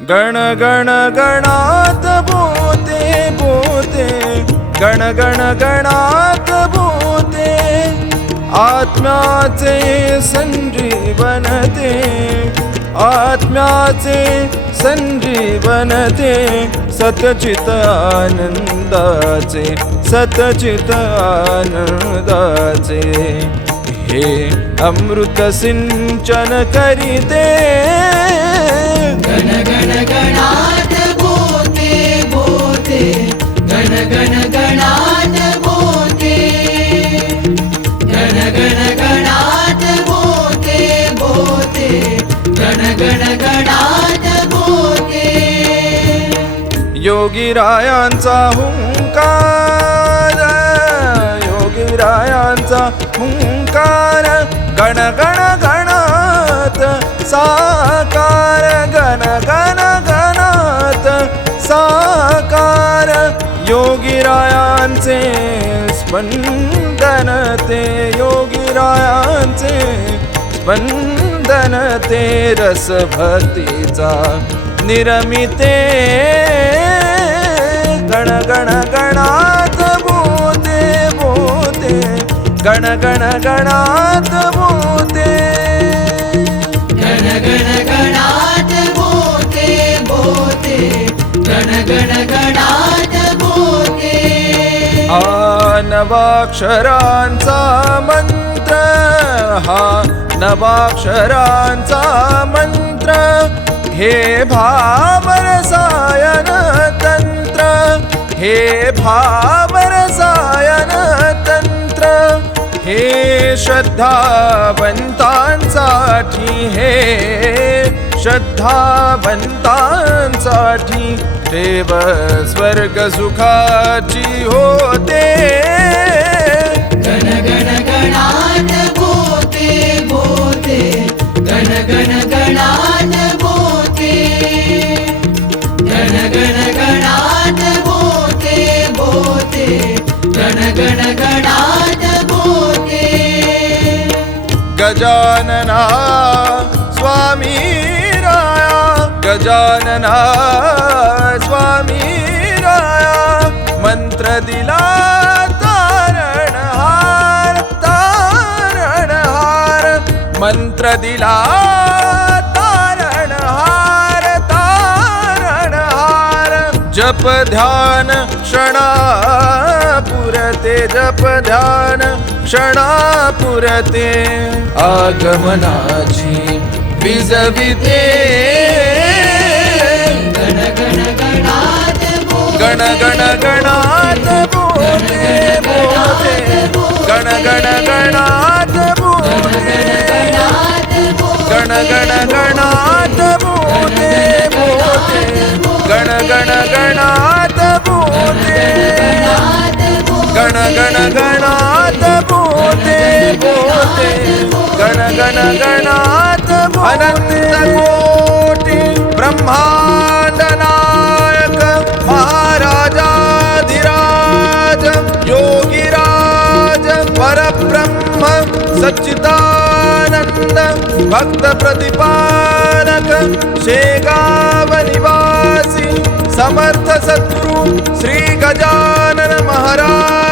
गण गण गणात बोते गण गण गणात बोते आत्म्याचे संजीवनते। आत्म्याचे संजीवनते। सतचित आनंदाचे। सतचित आनंदाचे। हे अमृत सिंचन करीते गण गण योगीरायांचा हुंकार योगीरायांचा हुंकार गण गण गणात साकार गण गण गणात साकार. योगीरायांचे स्पंदन ते योगीरायांचे स्पंदन ते रस भक्तीचा निरमिते गण गण गणात बोते बोते गण गण गणात बोते गण गण गणात बोते बोते गण गण गणात बोते हा नवाक्षरांचा मंत्र हा नवाक्षरांचा मंत्र हे भावरसायन तंत्र हे भावरसायन तंत्र हे श्रद्धावंतांसाठी हे श्रद्धावंतांसाठी देव स्वर्ग सुखाची होते गजानना स्वामी राया गजानना स्वामी राया मंत्र दिला मंत्र दिला तारणहार तारणहार जप ध्यान क्षणा पुरते जप ध्यान क्षणा पुरते आगमनाची विजविते गण गण गणात गण गण गणात बोते बोते. गण गण गणात बोते. गण गण गणात बोते बोते गण गण गणात बोते गण गण गणात बोते बोते गण गण गणात अनंत कोटी ब्रह्मांड नायक महाराजाधिराज योगीराज परब्रह्म सच्चिदानंद भक्तप्रतिपानक शेगावनिवासि समर्थसद्गुरु श्रीगजानन महाराज।